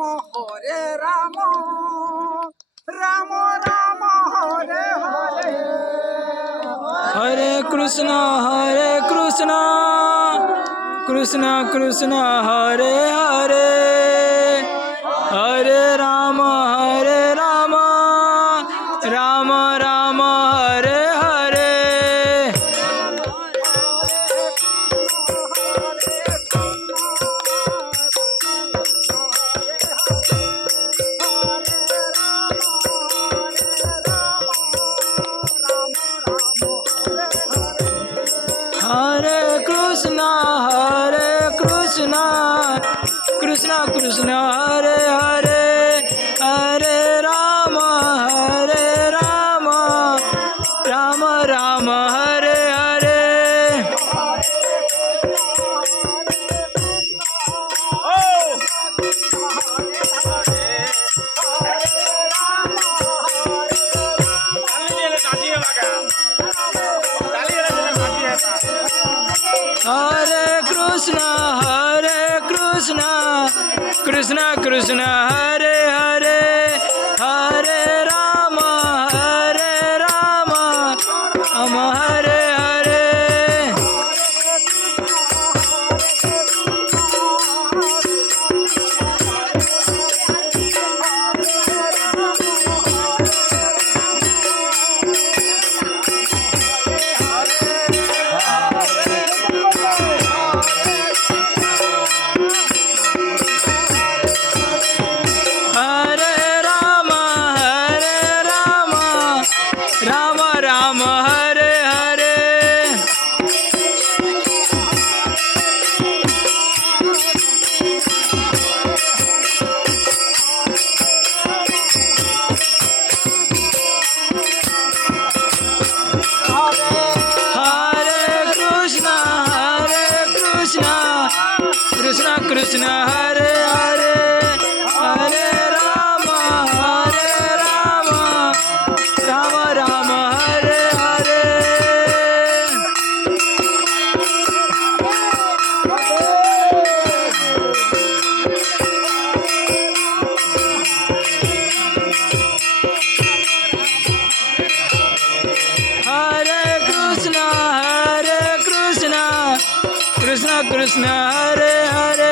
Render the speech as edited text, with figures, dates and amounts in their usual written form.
Hare Ram Ram Ram Hare Hare Hare Krishna Krishna Krishna Hare Hare Hare Ram Ram Ram Hare Hare Hare Krishna Krishna Krishna Hare Hare Hare Ram Ram Ram Hare Hare Hare Krishna Krishna Krishna Hare Hare Hare Ram Ram Hare Hare Hare Ram Ram Ram Hare Hare Hare Krishna Krishna Krishna Hare Hare Hare Ram Ram Ram Hare Hare Hare Krishna Krishna Krishna Hare Hare